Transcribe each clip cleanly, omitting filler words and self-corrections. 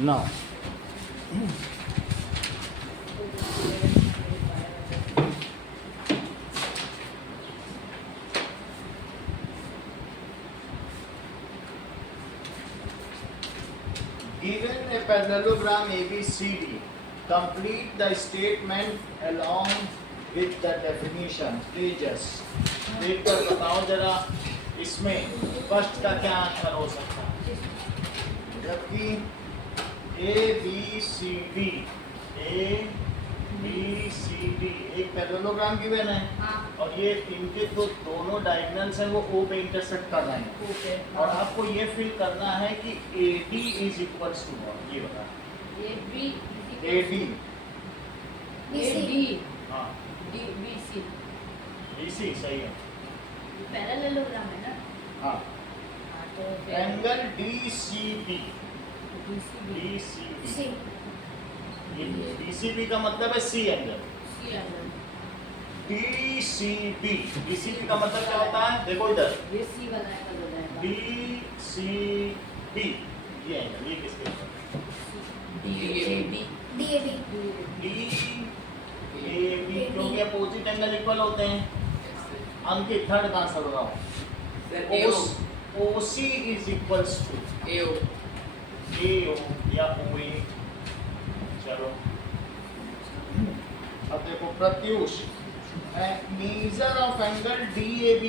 Now, given a parallelogram ABCD, complete the statement along with the definition. Please just देख कर बताओ जरा इसमें फर्स्ट का क्या आंसर हो सकता है। जबकि ABCD एक पैरेललोग्राम गिवन है और ये इनके तो दोनों डायगोनल्स हैं वो O पे इंटरसेक्ट कर रहे हैं और आपको ये फिल करना है कि AD is equals to what, ये बता। AD हाँ BC सही है, पैरेललोग्राम है ना। हाँ तो एंगल DCB ये DCB का मतलब है C एंगल। DCB का मतलब क्या होता है, देखो इधर DCB ये एंगल, ये किसके DAB क्योंकि अपोजिट एंगल इक्वल होते हैं। अंकित थर्ड का आंसर बताओ। OC is equals to AO या OA। चलो अब देखो Pratyush, measure of angle DAB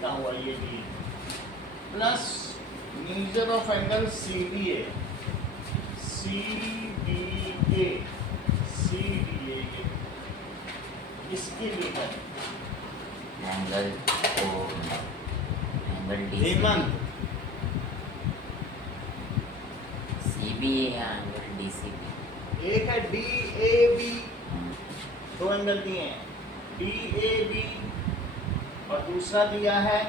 कहाँ हुआ, ये D plus measure of angle CDA इसकी लिखा एंगल हेमंत CBA या एंगल DCB। एक है DAB, दो एंगल दिए हैं DAB और दूसरा दिया है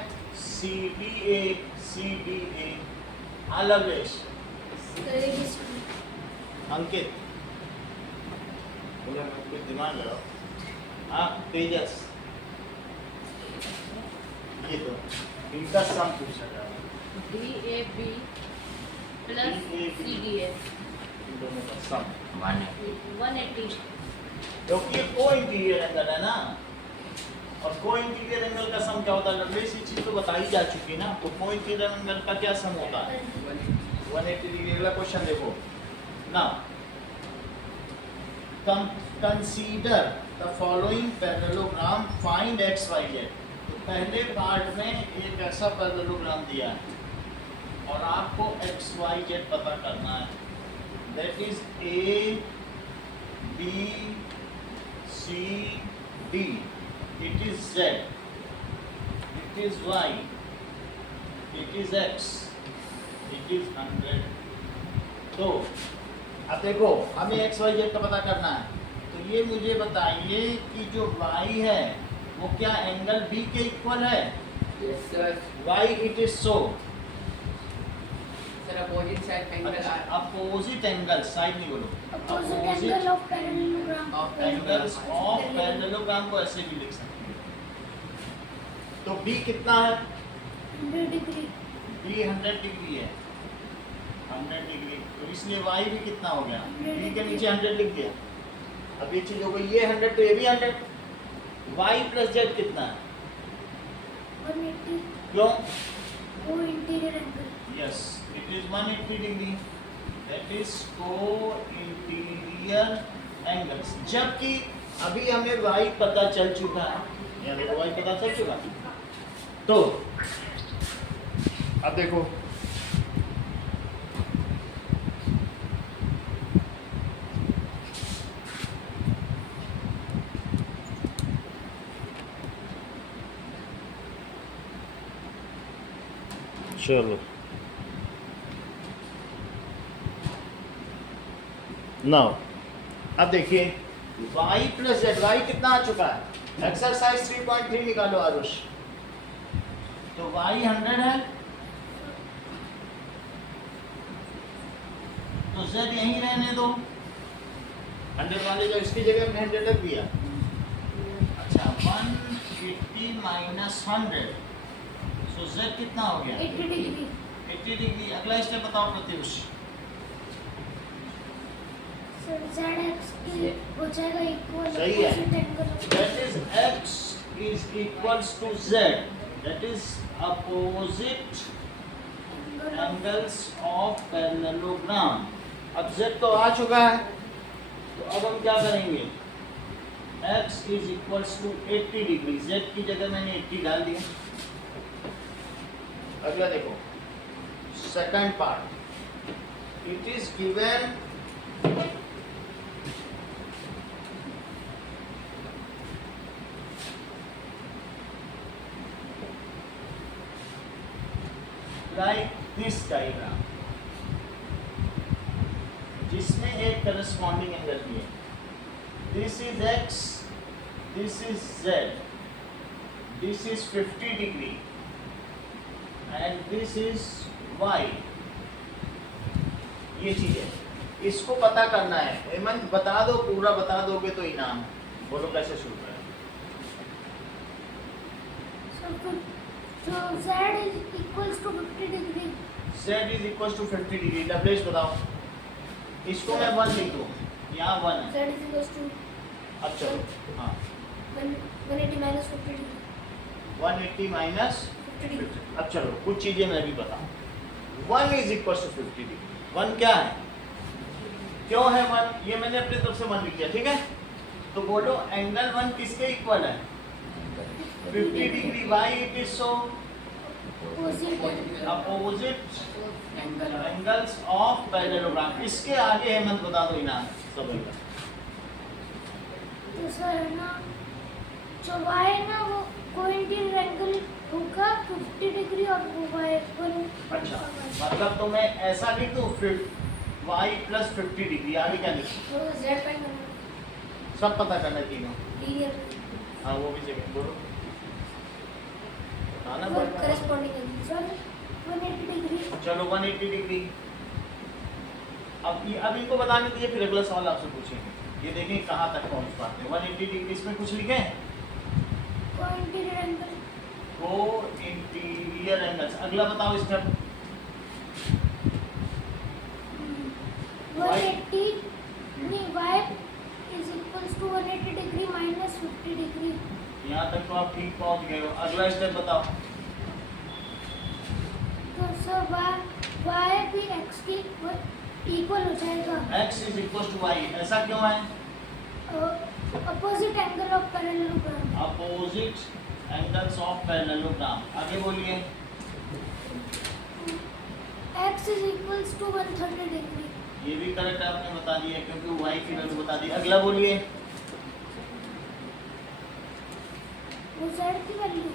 CDA। लवलेश अंकित कुछ दिमाग लगाओ। हाँ तेजस, ये तो इनका सम पूछा जा रहा है। DAB प्लस CDA इन दोनों का सम 180। क्योंकि ये को इंटीरियर एंगल है ना, और को इंटीरियर एंगल का सम क्या होता है, लवलेश ये चीज तो बताई जा चुकी है ना। तो को इंटीरियर एंगल का क्या सम होता है, 180 डिग्री। अगला क्वेश्चन देखो ना, consider the following parallelogram, find X Y Z. तो पहले पार्ट में एक ऐसा पैरेललोग्राम दिया है और आपको एक्स वाई जेड पता करना है। That is A B C D, it is Z, it is Y, it is X, it is 100। तो अब देखो हमें एक्स वाई जेड का पता करना है, तो ये मुझे बताइए कि जो y है वो क्या एंगल B के इक्वल है। Yes, sir. y it is so Sir, opposite side angle are opposite angle, side नहीं बोलो, Opposite angle of parallelogram. Of angles of parallelogram को ऐसे भी लिख सकते हैं। तो B कितना है, 100 degree. B 100 डिग्री है, 100 डिग्री। तो इसलिए y भी कितना हो गया, B के नीचे 100 लिख दिया। अब ये चीज हो गई, ये 100 तो ये भी 100। y प्लस z कितना है, 180. क्यों, Co interior angle. Yes it is 180 degree, that is को इंटीरियर एंगल्स। जबकि अभी हमें y पता चल चुका है, यहाँ देखो y पता चल चुका। तो अब देखो चलो नाउ अब देखिए y प्लस जेड, y कितना आ चुका है, एक्सरसाइज 3.3 निकालो आरुष। तो y 100 है तो z यहीं रहने दो, 100 वाले जो इसकी जगह हमने 100 रख दिया। अच्छा 180 माइनस 100, सो z कितना हो गया, 80 degree. 80 डिग्री। अगला स्टेप बताओ प्रत्युष। सर ZX की हो जाएगा इक्वल सही है। opposite angle of That is x is equals to z. That is opposite angle of angles of parallelogram. अब z तो आ चुका है, तो अब हम क्या करेंगे? x is equals to 80 degree. z की जगह मैंने 80 डाल दिया। अगला देखो, second part. It is given like this diagram, जिसमें एक corresponding angle भी है। This is x, this is z, this is 50 degree, and this is y। ये चीज है, इसको पता करना है। हेमंत बता दो, पूरा बता दोगे तो इनाम। बोलो कैसे शुरू करें? so Z is equals to 50 degree. z is equals to 50 degree. Lovlesh बताओ, इसको मैं 1 लिख दूं, यहाँ 1 है। Z is equals to अब चलो, हाँ 180 minus 50 degree. 180 minus 50 degree. अब चलो कुछ चीजें मैं भी बताऊं। 1 इज इक्वल टू 50 डिग्री। 1 क्या है, क्यों है 1? ये मैंने अपनी तरफ से 1 लिख दिया, ठीक है। तो बोलो एंगल 1 किसके इक्वल है? 50 degree. Y it is so Opposite. Opposite angles of parallelogram. इसके आगे हेमंत बता दो इनाम सब। तो सर ना जो y ना वो कोइंसिडेंट एंगल होगा 50 डिग्री और वो y इक्वल। अच्छा, मतलब तो मैं ऐसा लिख दूं फिर y प्लस 50 डिग्री। आगे क्या लिखूं? तो Z फाइंड करना सब पता करना तीनों। लीनियर हाँ वो भी चाहिए, बोलो बताना वो पड़ेगा। Corresponding angle sir 180 degree. चलो 180 डिग्री। अब इनको बताने दीजिए, फिर अगला सवाल आपसे पूछेंगे। ये देखें कहाँ तक पहुँच पाते हैं। 180 डिग्री इसमें कुछ लिखे कोइंसिडेंट एंगल को इंटीरियर एंगल्स। अगला बताओ स्टेप। 180 नहीं y is equals to 180 degree minus 50 degree. यहाँ तक तो आप ठीक पहुँच गए हो। अगला स्टेप बताओ। तो सर y भी x की इक्वल हो जाएगा। x is equal to y। ऐसा क्यों है? Opposite angle of parallelogram. Opposite angles of parallelogram. आगे बोलिए। x is equals to 130 degree. ये भी करेक्ट आपने बता दिया, क्योंकि y की वैल्यू बता दी। अगला बोलिए। वो z की वैल्यू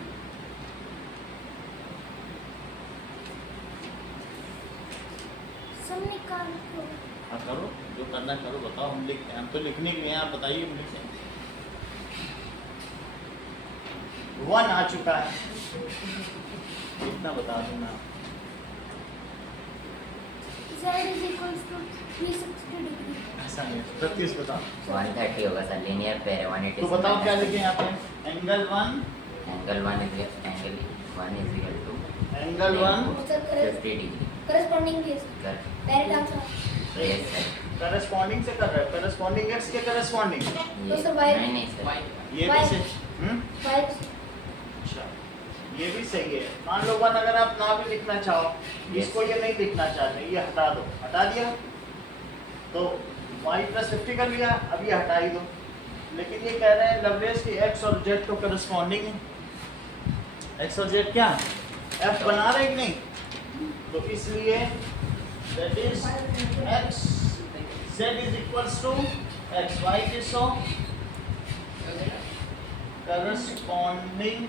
सब निकाल दो। हाँ करो, जो करना करो, बताओ। हम लिखते हैं, हम तो लिखने के लिए हैं, आप बताइए। हम लिखते हैं। 1 आ चुका है, इतना बता दूंगा। z is equals to 360 degree. ऐसा नहीं, 36 बताओ। 130 होगा सर, लीनियर पे है 180। तो बताओ क्या लिखे यहाँ पे? Angle 1 angle 1 is equal to angle 1 sir 50 degree. Corresponding case कर direct answer. Yes sir. Corresponding से कर रहे हैं। करस्पॉन्डिंग x के करस्पॉन्डिंग तो सर y नहीं नहीं सर, ये भी से y अच्छा, ये भी सही है। मान लो 1 अगर आप ना भी लिखना चाहो, इसको ये नहीं लिखना चाहते, ये हटा दो। हटा दिया तो y प्लस 50 कर लिया। अब ये हटा ही दो। लेकिन ये कह रहे हैं लवलेस की x और z तो करस्पॉन्डिंग है। x और z क्या f बना रहे कि नहीं? तो इसलिए that is x z is equals to x y is so corresponding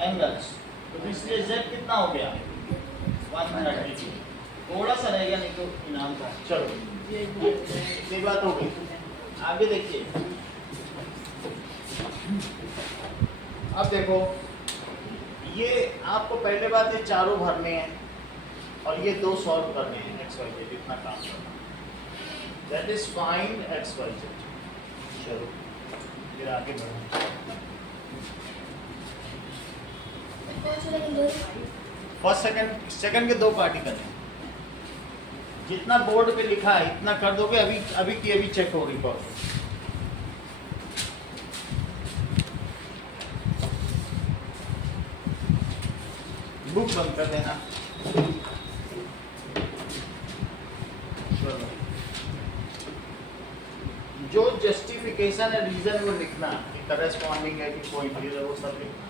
angles. तो इसलिए z कितना हो गया? 130। थोड़ा सा रहेगा, नहीं तो इनाम था। चलो ये बात हो गई। आगे देखिए। अब देखो, ये आपको पहले बात ये चारों भरने हैं और ये 2 सॉल्व करने हैं। x y z इतना काम करना। That is find x y z। चलो फिर आगे बढ़ो। कौन सा लेंगे? फर्स्ट सेकंड के 2 पार्ट ही करने हैं। जितना बोर्ड पे लिखा है इतना कर दोगे, अभी अभी की अभी चेक हो रिपोर्ट। बुक बंद कर देना। चलो। जो जस्टिफिकेशन है, रीजन वो लिखना कि करस्पॉन्डिंग है कि पॉइंट है, वो सब लिखना।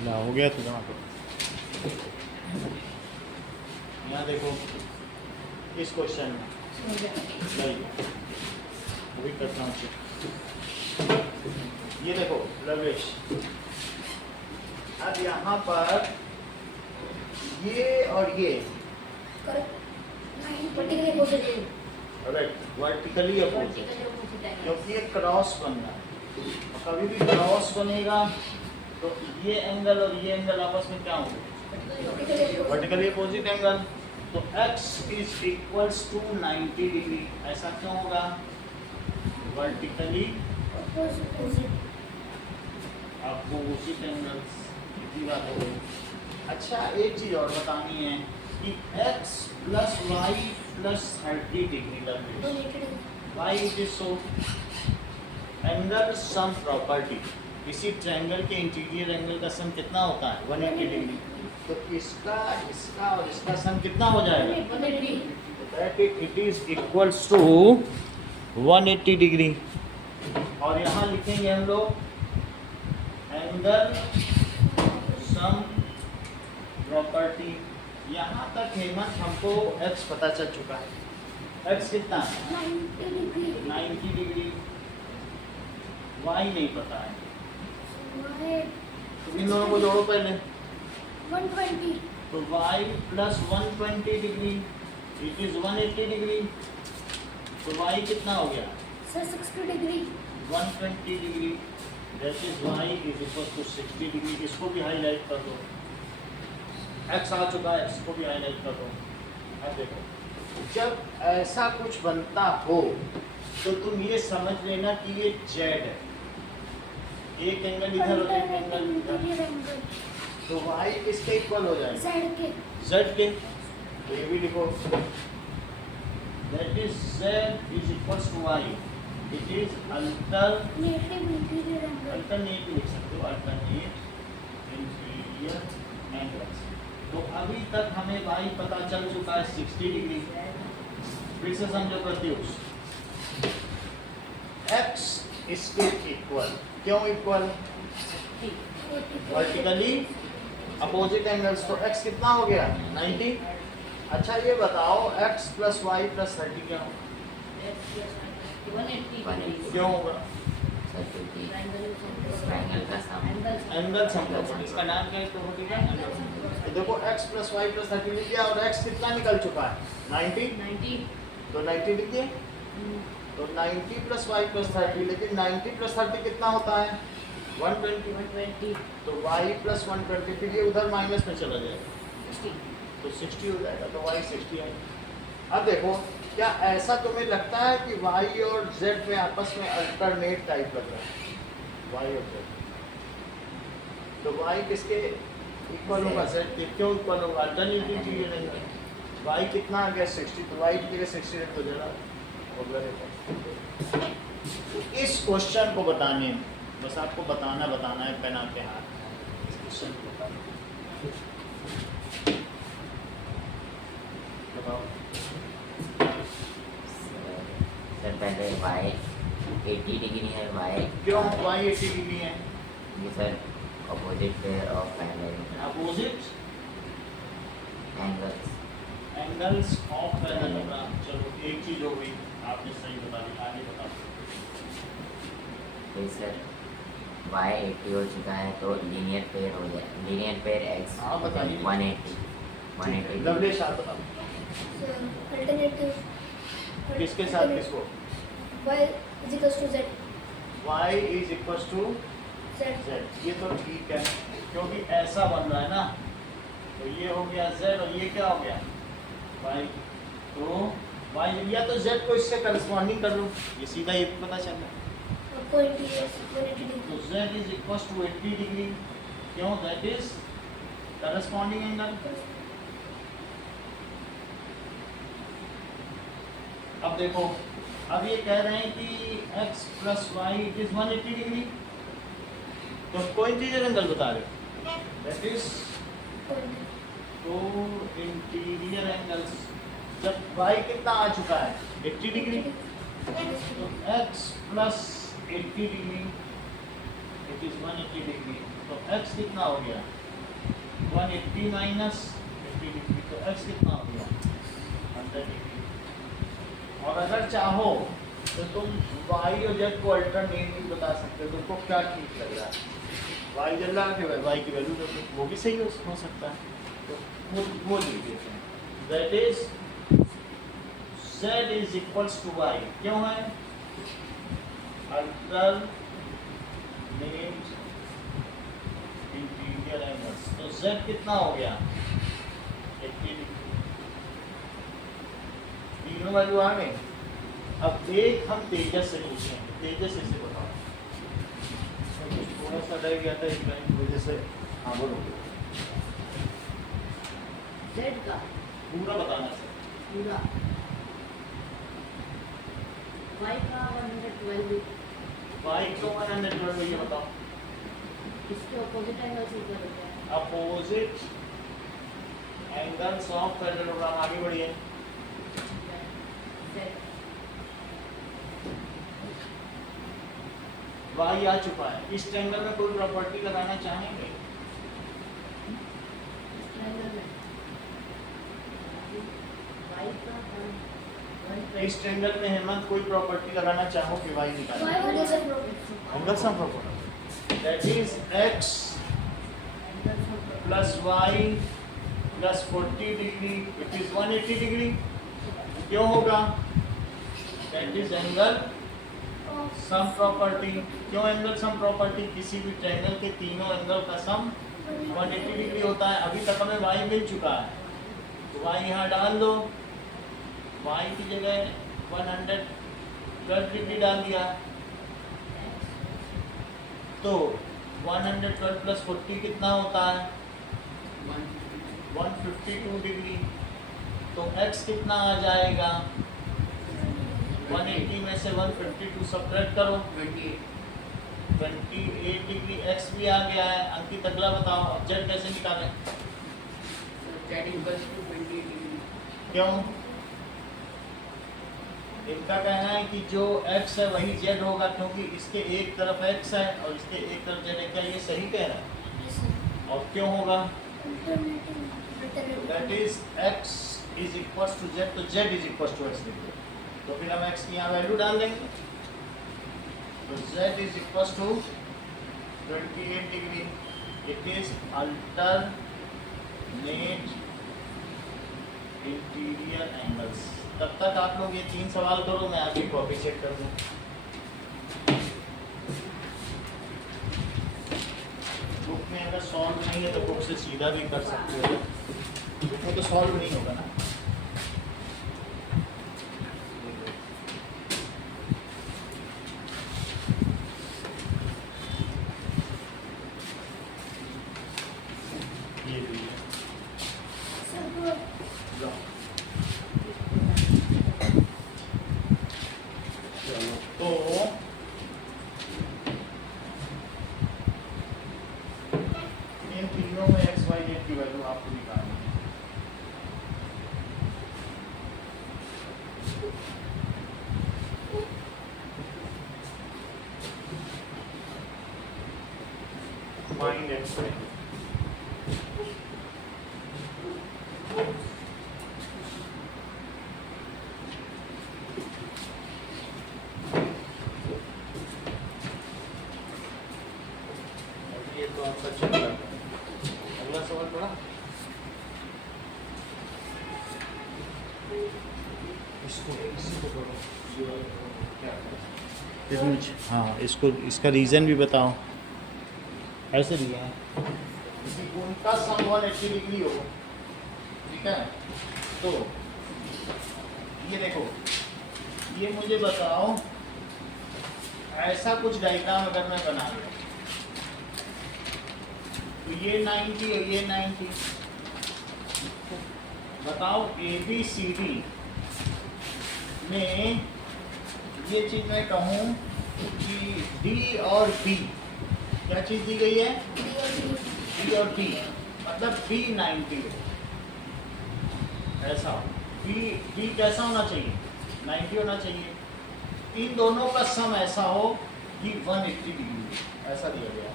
ना हो गया तो जमा करो। यहाँ देखो इस क्वेश्चन में नहीं अभी करता हूँ चेक। ये देखो लवेश, अब यहाँ पर ये और ये वर्टिकली अपोजिट, क्योंकि ये क्रॉस बन रहा है। कभी भी क्रॉस बनेगा तो ये एंगल और ये एंगल आपस में क्या होंगे? Vertically opposite angle. तो x is equals to 90 degree. ऐसा क्यों होगा? वर्टिकली अपोजिट एंगल्स की बात हो गई। अच्छा, एक चीज और बतानी है कि x plus y plus 30 degree लगेगी। Y is so angle sum property, किसी ट्रायंगल के इंटीरियर एंगल का सम कितना होता है? 180 डिग्री। तो इसका और इसका सम कितना हो जाएगा? 180। That it is equals to 180 degree. और यहाँ लिखेंगे हम लोग एंगल सम प्रॉपर्टी। यहाँ तक हेमंत हमको x पता चल चुका है। x कितना है? 90 डिग्री। y नहीं पता है। तो इन दोनों को जोड़ो पहले। 120। तो y plus 120 degree it is 180 degree. तो y कितना हो गया? 60 degree. 120 degree that is y is equal to 60 degree. इसको भी हाईलाइट कर दो। x आ चुका है, इसको भी हाईलाइट कर दो। अब देखो, जब ऐसा कुछ बनता हो तो तुम ये समझ लेना कि ये z है। एक एंगल इधर और एक एंगल इधर। तो y किसके इक्वल हो जाएगा? z के। तो ये भी लिखो that is z is equals to y। It is alternate लिख सकते हो, अल्टरनेट इंटीरियर एंगल्स। तो अभी तक हमें y पता चल चुका है 60 डिग्री। फिर से समझो प्रत्युष, x इसके इक्वल। क्यों इक्वल? Vertically opposite angles. तो x कितना हो गया? 90। अच्छा ये बताओ x प्लस वाई प्लस 30 क्या होगा? 180। क्यों होगा? सर क्योंकि ट्रायंगल का सम एंगल सम प्रॉपर्टी। इसका नाम क्या है प्रॉपर्टी का? तो देखो x प्लस वाई प्लस 30 लिख दिया और x कितना निकल चुका है? 90। तो 90 लिख दिए। तो 90 प्लस वाई प्लस 30, लेकिन 90 प्लस 30 कितना होता है? 120। तो y प्लस 120, फिर ये उधर माइनस में चला जाएगा तो 60 हो जाएगा। तो y 60 है। अब देखो, क्या ऐसा तुम्हें लगता है कि y और z में आपस में अल्टरनेट टाइप लग रहा है? y और z। तो y किसके इक्वल होगा? z के। क्यों इक्वल होगा? अल्टरनेटिव ये नहीं है। y कितना आ गया? 60। तो y की जगह 60 रख दो जरा। इस क्वेश्चन को बताने, बस आपको बताना है पेन आपके हाथ। इस क्वेश्चन को बताओ। पहले y 80 डिग्री है y क्यों y 80 डिग्री है? ये sir opposite pair of parallel opposite angles angles of parallelogram. चलो एक चीज हो गई, आपने सही बता दी, आगे बताओ। फिर सर y 80 हो चुका है तो लीनियर पेयर हो जाए, लीनियर पेयर x हाँ, बताइए। 180 लवलेश आप बताओ अल्टरनेटिव किसके साथ किसको? y is equals to z y is equal to z z। ये तो ठीक है क्योंकि ऐसा बन रहा है ना, तो ये हो गया z और ये क्या हो गया y। तो y या तो z को इससे करस्पॉन्डिंग कर लो, ये सीधा ये पता चल रहा है। पॉइंट is 180 तो degree z is equal to 80 degree, क्यों? That is corresponding angle. अब देखो, अब ये कह रहे हैं कि x plus y it is 180 degree, तो कोई चीज एंगल बता रहे हो, दैट इज point तो इंटीरियर एंगल्स। जब y कितना आ चुका है 80 डिग्री, तो x plus 80 degree it is 180 degree, तो x कितना हो गया 180 माइनस 80 डिग्री, तो x कितना हो गया 100 डिग्री। और अगर चाहो तो तुम y और z को अल्टरनेट भी बता सकते हो, तुमको क्या ठीक लग रहा है, y जल रहा है y की वैल्यू तो वो भी सही हो सकता है, तो वो लिख देते हैं। That is z is equals to y, क्यों है अल्टरनेट इंटीरियर एंगल्स, तो z कितना हो गया 80 डिग्री, तीनों वैल्यू आ गए। अब एक हम तेजस से पूछें, तेजस इसे बताओ, थोड़ा सा रह गया था इस वजह से। हाँ बोलो, Z का पूरा बताना सर। पूरा y का 112 y क्यों 112 ये बताओ। इसके ऑपोजिट एंगल से ऊपर होता है। अपोजिट एंगल्स ऑफ पैरेललोग्राम, आगे बढ़िए। Z y आ चुका है, इस ट्रायंगल में कोई प्रॉपर्टी लगाना चाहेंगे? इस ट्रायंगल में y का 112 इस ट्रायंगल में हेमंत कोई प्रॉपर्टी लगाना चाहो कि y निकालो? y what is the problem angle sum property, that is x angle से plus y plus 40 degree it is 180 degree, क्यों होगा? That is angle sum property. क्यों एंगल सम प्रॉपर्टी? किसी भी ट्रायंगल के तीनों एंगल का सम 180 डिग्री होता है। अभी तक हमें y मिल चुका है, तो y यहाँ डाल दो, y की जगह 112 डिग्री डाल दिया, तो 112 प्लस 40 कितना होता है 152 डिग्री, तो x कितना आ जाएगा 180 में से 152 सब्ट्रैक्ट करो, 28 डिग्री। x भी आ गया है। अंकित अगला बताओ, अब z कैसे निकालें? क्यों? इनका कहना है कि जो x है वही z होगा, क्योंकि इसके एक तरफ x है और इसके एक तरफ z है। क्या ये सही कह रहा है? yes sir और क्यों होगा? alternative that is x is equal to z, तो z is equal to x लिख दो, तो फिर हम x की यहाँ वैल्यू डाल देंगे, तो z is equal to 28 degree, it is alternate interior angles. तब तक आप लोग ये 3 सवाल करो, मैं आपकी कॉपी चेक कर दूँ। बुक में अगर सॉल्व नहीं है तो बुक से सीधा भी कर सकते हो, बुक में तो सॉल्व नहीं होगा ना। ये भी है। sir वो लो। चलो, तो इन तीनों में x y z की वैल्यू आपको निकालनी है। X y. ये तो आपका चल रहा है। अगला सवाल पढ़ा। इसको पढ़ो। इसमें हाँ, इसको इसका रीज़न भी बताओ। ऐसे दिया है किसी कोण का सम 180 डिग्री हो, ठीक है। तो ये देखो, ये मुझे बताओ, ऐसा कुछ डायग्राम अगर मैं बना लूँ तो ये 90 है, ये 90, बताओ ABCD में ये चीज मैं कहूँ कि D और B, क्या चीज दी गई है? D और D, मतलब B 90 हो, ऐसा B कैसा होना चाहिए? 90 होना चाहिए। इन दोनों का सम ऐसा हो कि 180 डिग्री, ऐसा दिया गया।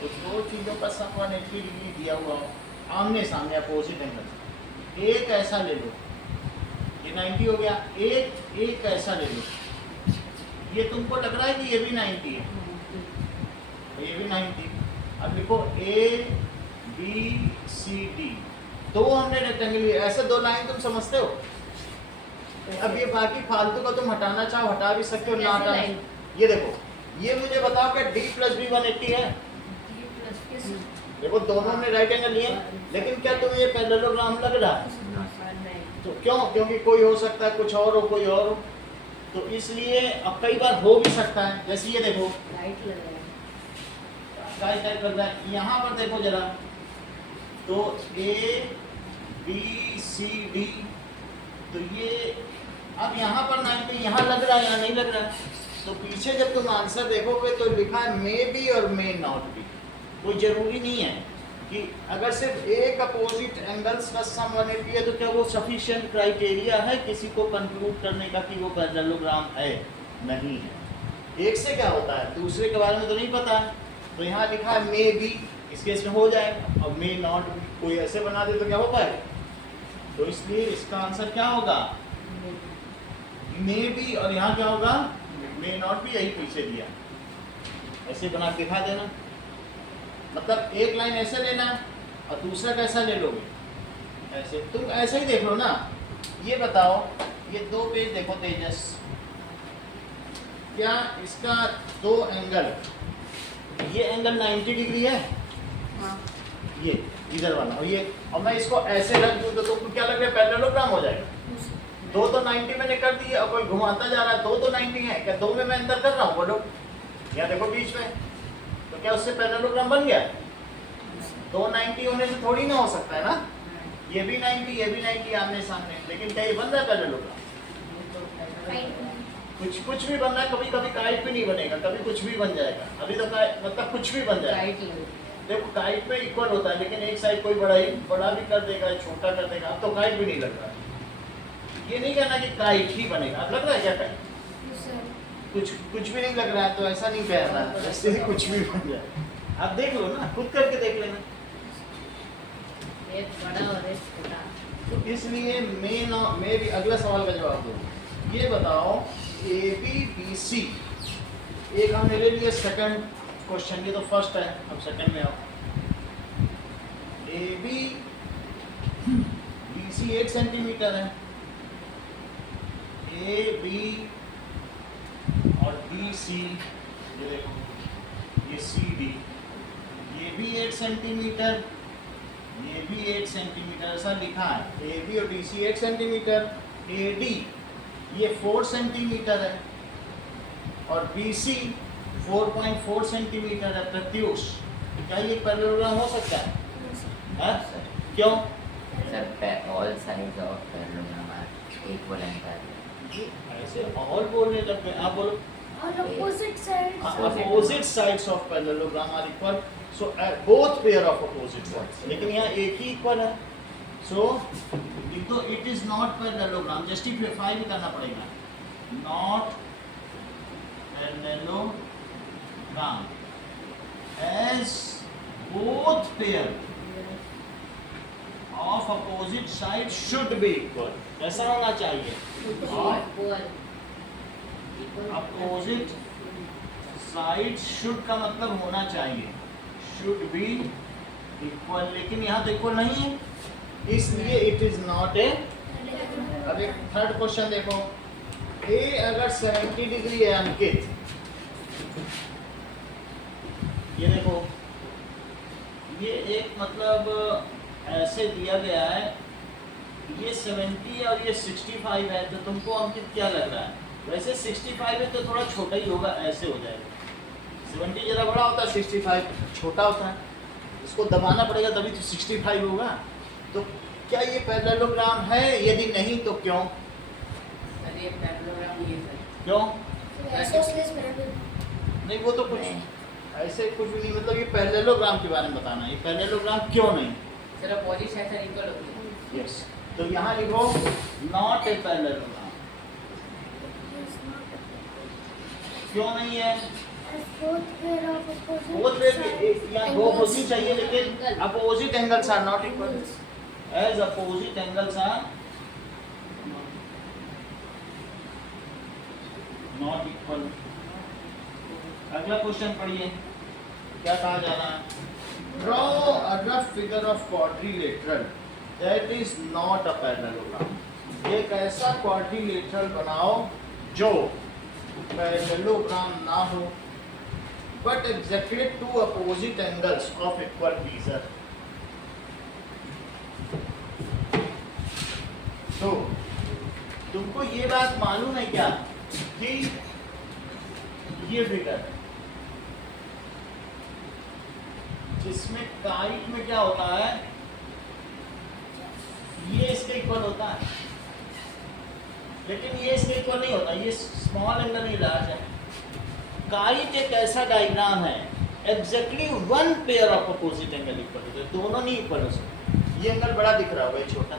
तो दो चीज़ों का सम 180 डिग्री दिया हुआ हो, आमने सामने अपोजिट एंगल। एक ऐसा ले लो, ये 90 हो गया। एक ऐसा ले लो, ये तुमको लग रहा है कि ये भी 90 है, तो ये भी 90। अब लिखो ABCD, दो हमने रेक्टेंगल लिए, ऐसे दो लाइन तुम समझते हो। अब ये बाकी फालतू का तुम हटाना चाहो हटा भी सकते हो, ना हटा। ये देखो, ये मुझे बताओ क्या D + B 180 है? देखो दोनों ने राइट एंगल लिए, लेकिन क्या तुम्हें ये पैरेललोग्राम लग रहा है? तो क्यों? क्योंकि कोई हो सकता है कुछ और हो, कोई और हो, तो इसलिए अब कई बार हो भी सकता है। जैसे ये देखो राइट लग रहा है, टाइप लग रहा है, यहाँ पर देखो जरा, तो ABCD, तो ये अब यहाँ पर 90, यहाँ लग रहा है, यहाँ नहीं लग रहा है। तो पीछे जब तुम आंसर देखोगे तो लिखा है मे बी और मे नॉट बी। कोई जरूरी नहीं है कि अगर सिर्फ एक अपोजिट एंगल्स का सम 180 है तो क्या वो सफिशिएंट क्राइटेरिया है किसी को कंक्लूड करने का कि वो पैरेललोग्राम है? नहीं है। एक से क्या होता है, दूसरे के बारे में तो नहीं पता है। तो यहाँ लिखा है मे बी, इस केस में हो जाएगा। अब मे नॉट बी कोई ऐसे बना दे तो क्या हो पाएगा? तो इसलिए इसका आंसर क्या होगा? मे बी, और यहाँ क्या होगा? मे नॉट बी, यही पीछे दिया। ऐसे बना के दिखा देना, मतलब एक लाइन ऐसे लेना और दूसरा कैसा ले लोगे? ऐसे। तुम ऐसे ही देख लो ना। ये बताओ, ये दो पेज देखो तेजस, क्या इसका दो एंगल, ये एंगल 90 डिग्री है, हाँ, ये इधर वाला, और ये, और मैं इसको ऐसे रख दूं तो तुमको क्या लग रहा है? पैरेललोग्राम हो जाएगा। दो तो 90 मैंने कर दिए, और कोई घुमाता जा रहा है, दो तो 90 है, क्या दो में मैं अंदर कर रहा हूँ? बोलो, यहाँ देखो बीच में, तो क्या उससे पैरेललोग्राम बन गया? दो 90 होने से थोड़ी ना हो सकता है ना, ये भी 90 ये भी 90 आमने सामने, लेकिन क्या ये बन रहा है पैरेललोग्राम? कुछ भी बन रहा है। कभी कभी काइट भी नहीं बनेगा, कभी कुछ भी बन जाएगा। अभी तो मतलब कुछ भी बन जाएगा। राइट लग रहा है। देखो काइट में इक्वल होता है, लेकिन एक साइड कोई बड़ा भी कर देगा, छोटा कर देगा। अब तो काइट भी नहीं लग रहा है। ये नहीं कहना कि काइट ही बनेगा। अब लग रहा है क्या काइट? कुछ भी नहीं लग रहा है, तो ऐसा नहीं कह रहा है जैसे कुछ भी बन जाए। आप देख लो ना, खुद करके देख लेना। एक बड़ा और एक छोटा। तो इसलिए मैं भी अगला सवाल का जवाब दो। ये बताओ ABBC, एक हमने ले लिया सेकंड क्वेश्चन, ये तो फर्स्ट है, अब सेकंड में आओ। ABBC 1 सेंटीमीटर है, AB और BC, ये देखो, ये CD, ये भी 8 सेंटीमीटर, ये भी 8 सेंटीमीटर, ऐसा लिखा है। AB और DC 1 सेंटीमीटर, AD ये 4 सेंटीमीटर है, और BC 4.4 सेंटीमीटर है। प्रत्युष, क्या ये पैरेललोग्राम हो सकता है? हाँ? क्यों? Sir all sides of parallelogram are equal and parallel. ऐसे और बोलने जब आप बोलो और opposite sides. opposite sides of parallelogram are equal, so both pair of opposite sides, लेकिन यहाँ एक ही इक्वल है। सो तो it is not parallelogram, justify भी करना पड़ेगा, not parallelogram as both pair of opposite side should be equal. कैसा होना चाहिए? Opposite side should का मतलब होना चाहिए, should be equal, लेकिन यहाँ तो equal नहीं है, इसलिए it is not a। अब एक थर्ड क्वेश्चन देखो, A अगर 70 डिग्री है अंकित, ये देखो, ये एक मतलब ऐसे दिया गया है, ये 70 और ये 65 है, तो तुमको अंकित क्या लग रहा है? वैसे 65 है तो थोड़ा छोटा ही होगा, ऐसे हो जाएगा। 70 जरा बड़ा होता है, 65 छोटा होता है, इसको दबाना पड़ेगा तभी तो 65 होगा। तो क्या ये पैरेललोग्राम है? यदि नहीं तो क्यों? अरे ये पैरेललोग्राम ये है। क्यों Isosceles parallel. नहीं? वो तो कुछ ऐसे कुछ भी नहीं, मतलब ये पैरेललोग्राम के बारे में बताना है, ये पैरेललोग्राम क्यों नहीं? सर अपोजिट साइड से इक्वल होती है। यस, तो यहाँ लिखो नॉट ए पैरेललोग्राम। क्यों नहीं है? As both pair of opposite both way sides या दो होनी चाहिए, लेकिन opposite angles are not equal. As opposite angles are not equal. अगला क्वेश्चन पढ़िए, क्या कहा जा रहा है? Draw a rough figure of quadrilateral that is not a parallelogram. एक ऐसा क्वाड्रिलेटरल बनाओ जो पैरेललोग्राम ना हो, but exactly two opposite angles of equal measure. तो तुमको ये बात मालूम है क्या कि ये फिगर जिसमें काइट में क्या होता है, ये इसके इक्वल होता है, लेकिन ये इसके इक्वल नहीं होता, ये स्मॉल एंगल नहीं लार्ज है। काइट एक ऐसा डायग्राम है, exactly one pair of opposite angle equal होते हैं, दोनों नहीं इक्वल हो सकते। ये एंगल बड़ा दिख रहा होगा, ये छोटा,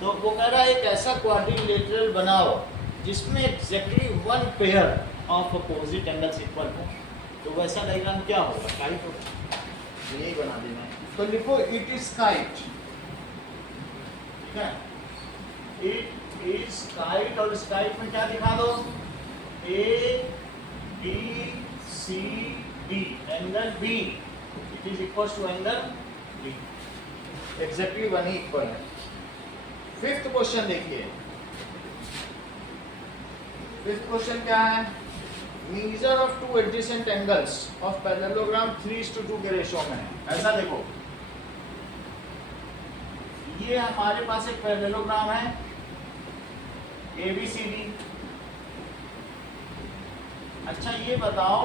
तो वो कह रहा है एक ऐसा क्वाड्रिलेटरल बनाओ जिसमें exactly one pair of opposite angles equal हो। तो वैसा डायग्राम क्या होगा? काइट होगा, यही बना देना है। तो लिखो इट इज काइट, ठीक है, इट इज काइट, और इस काइट में क्या दिखा दो? A B C D, angle B it is equal to angle B, exactly one ही इक्वल है। फिफ्थ क्वेश्चन देखिए, फिफ्थ क्वेश्चन क्या है? Measure of two adjacent angles of parallelogram 3:2 के रेशो में है। ऐसा देखो, ये हमारे पास एक पैरेललोग्राम है ABCD। अच्छा ये बताओ,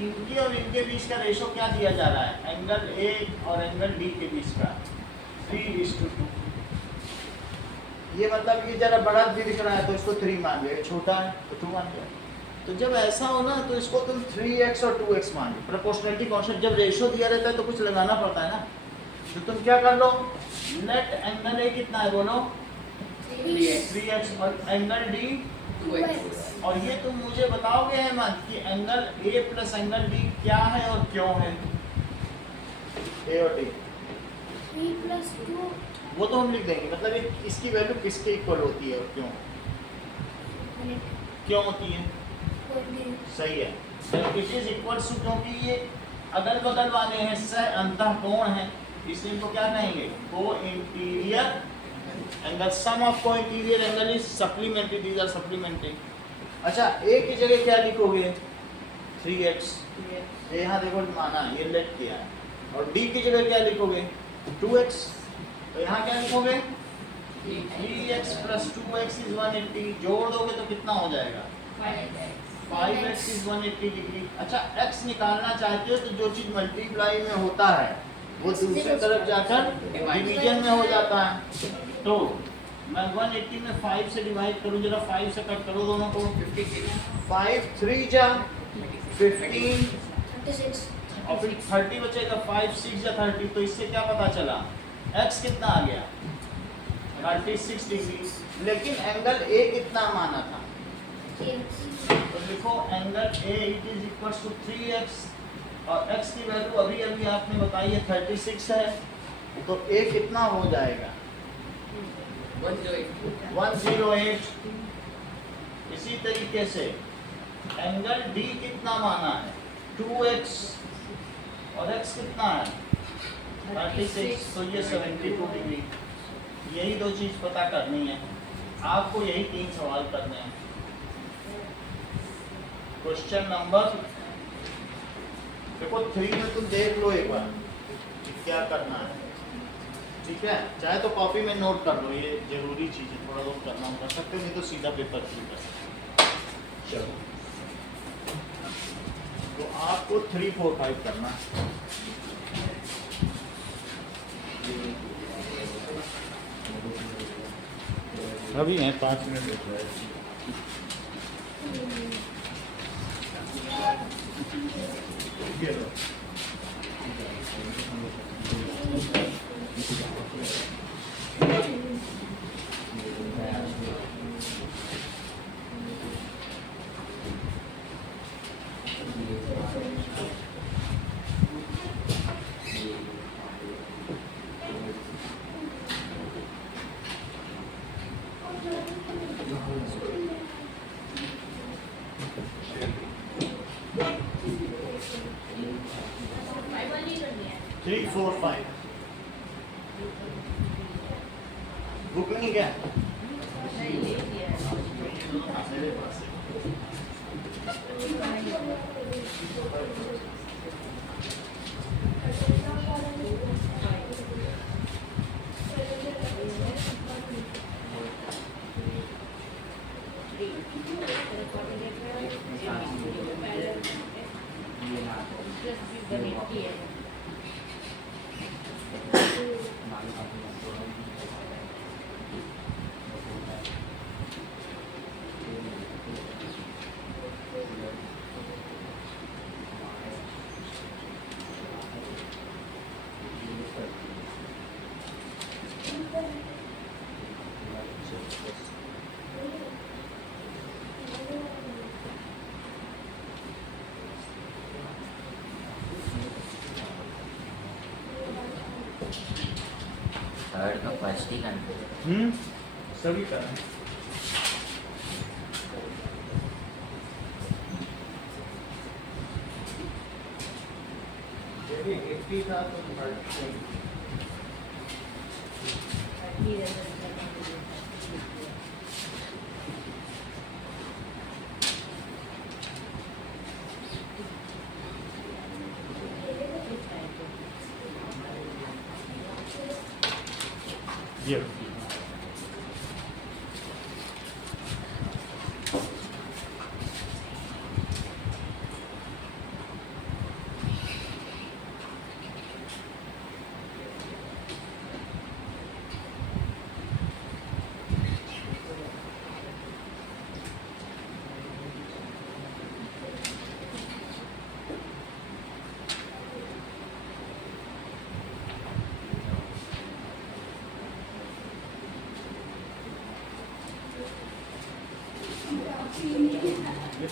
इनके और इनके बीच का रेशो क्या दिया जा रहा है? एंगल A और एंगल D के बीच का 3:2। ये मतलब ये जरा बड़ा भी दिख रहा है तो इसको 3 मान लिया, छोटा है तो 2 मान लिया। तो जब ऐसा हो ना तो इसको तुम 3x और 2x मान लो। प्रोपोर्शनलिटी कॉन्सेप्ट, जब रेशो दिया रहता है तो कुछ लगाना पड़ता है ना, तो तुम क्या कर लो, नेट एंगल A कितना है बोलो? 3x, और एंगल D 2x। और ये तुम मुझे बताओगे हेमंत कि angle A plus angle D क्या है और क्यों है? A और D 3 plus 2 वो तो हम लिख देंगे, मतलब इसकी वैल्यू किसके इक्वल होती है और क्यों क्यों होती है? सही है, इट इज इक्वल टू, क्योंकि ये अगल बगल वाले हैं, सह अंतःकोण हैं, इसलिए इनको क्या कहेंगे? Co interior angle. Sum of co interior angle is supplementary, these are supplementary. अच्छा A की जगह क्या लिखोगे? 3x, यहाँ देखो माना ये लेट किया है, और D की जगह क्या लिखोगे? 2x, तो यहाँ क्या लिखोगे? 3x plus 2x is 180, जोड़ दोगे तो कितना हो जाएगा? 5x is 180 degree. अच्छा x निकालना चाहते हो तो जो चीज मल्टीप्लाई में होता है वो दूसरी तरफ जाकर डिवीजन में हो जाता है। तो मैं 180 में 5 से डिवाइड करूँ, जरा 5 से कट करो दोनों को। 5 3 जा 15 36 और फिर 30 बचेगा, 5 6 या 30। तो इससे क्या पता चला? x कितना आ गया? 36 डिग्री। लेकिन एंगल A कितना माना था? तो लिखो angle A it is equal to 3x और x की वैल्यू अभी अभी आपने बताई है 36 है, तो a कितना हो जाएगा? 108। इसी तरीके से एंगल D कितना माना है? 2x और x कितना है? 36, तो ये 72 डिग्री। यही दो चीज पता करनी है आपको, यही 3 सवाल करने हैं। क्वेश्चन नंबर देखो 3 में तुम देख लो एक बार कि क्या करना है, ठीक है? चाहे तो कॉपी में नोट कर लो, ये जरूरी चीज है, थोड़ा बहुत करना हो कर सकते हो, नहीं तो सीधा पेपर फिल कर सकते हो। चलो, तो आपको 3, 4, 5 करना है। अभी हैं 5 मिनट देख रहे हैं। ये लो। Three, 4, 5 बुक नहीं क्या? मेरे पास है। थर्ड तो फर्स्ट ही करना। सभी का यदि 80 था तो 30। ये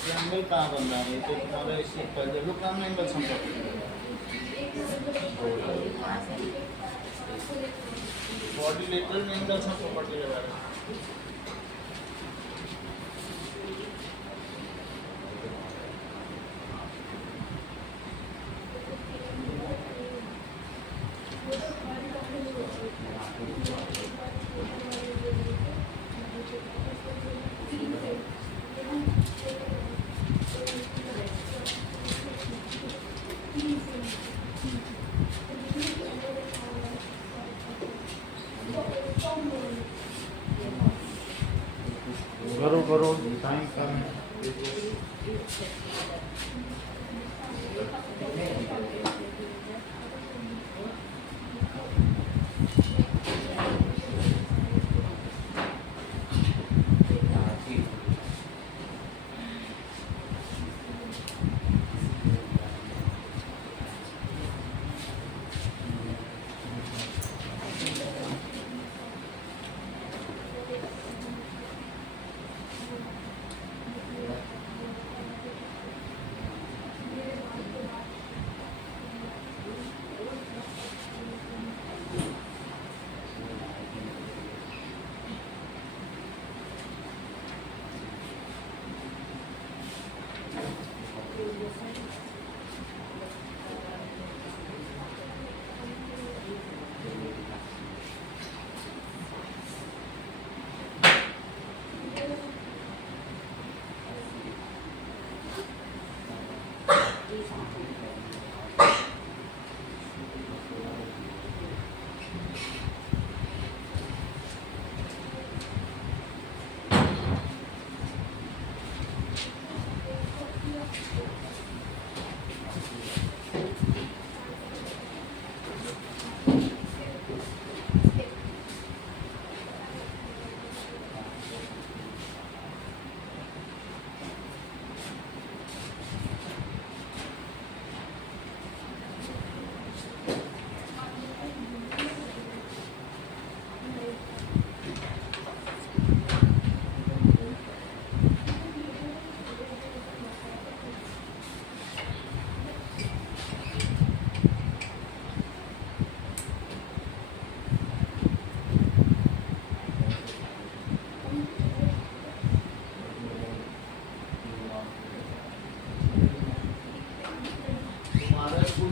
ट्रायंगल कहाँ बन रहा है? तो तुम्हारा इससे पहले लो ट्रायंगल समझो। क्वाड्रिलेटरल एंगल से प्रॉपर्टी लगा रहे हैं। करो टाइम कम है।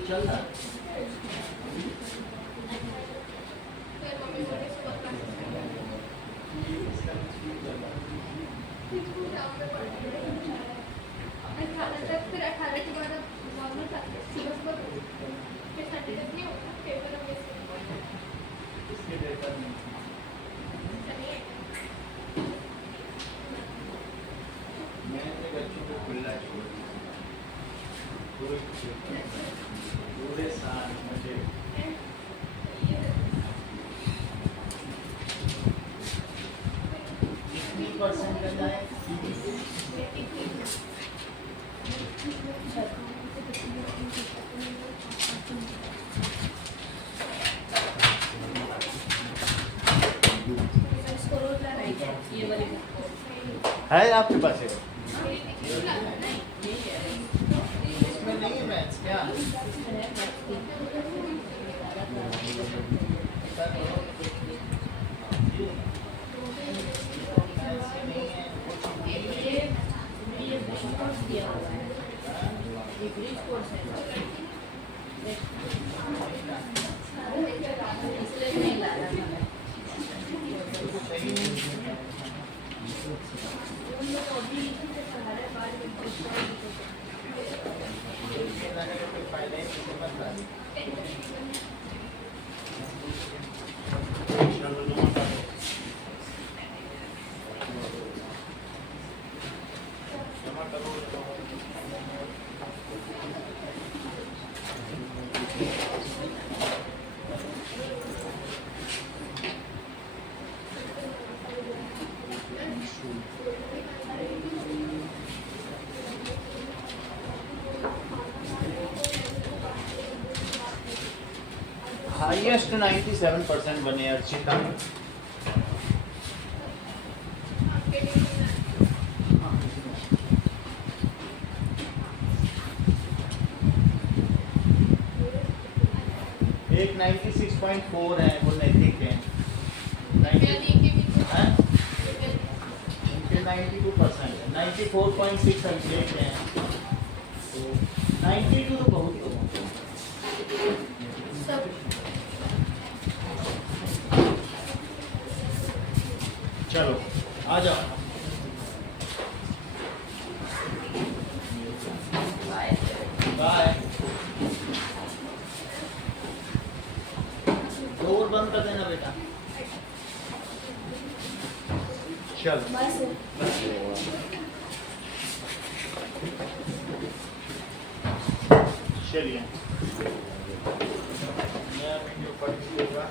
चल रहा है। फिर 18 के बाद नॉर्मल सिलेबस पर फिर सर्टिफिकेट नहीं होता पेपर में इसके पेपर में मैं अपने बच्चों को खुला छोड़ पूरे साल मुझे कितनी परसेंट का जाए? ये वाली है आपके पास है? नहीं ये है इसमें नहीं है मैथ्स क्या? ये कोर्स दिया हुआ है, ये ब्रिज कोर्स है, इसलिए नहीं ला रहा था मैं। सही नहीं है। उन लोग अभी इसी से पढ़ा रहे, बाद में कुछ इसके लाने का कोई फायदा है किसी मत ला। जमा करो। हाईएस्ट 97% बने अर्चिता। एक 96.4 है वो नैतिक है। 90 हैं? इनके 92% है। 94.6 अभिषेक हैं। तो 92 तो बहुत लोगों को। चलो आ जाओ। बाय। डोर बंद कर देना बेटा। चलो चलिए। नया वीडियो पढ़ होगा।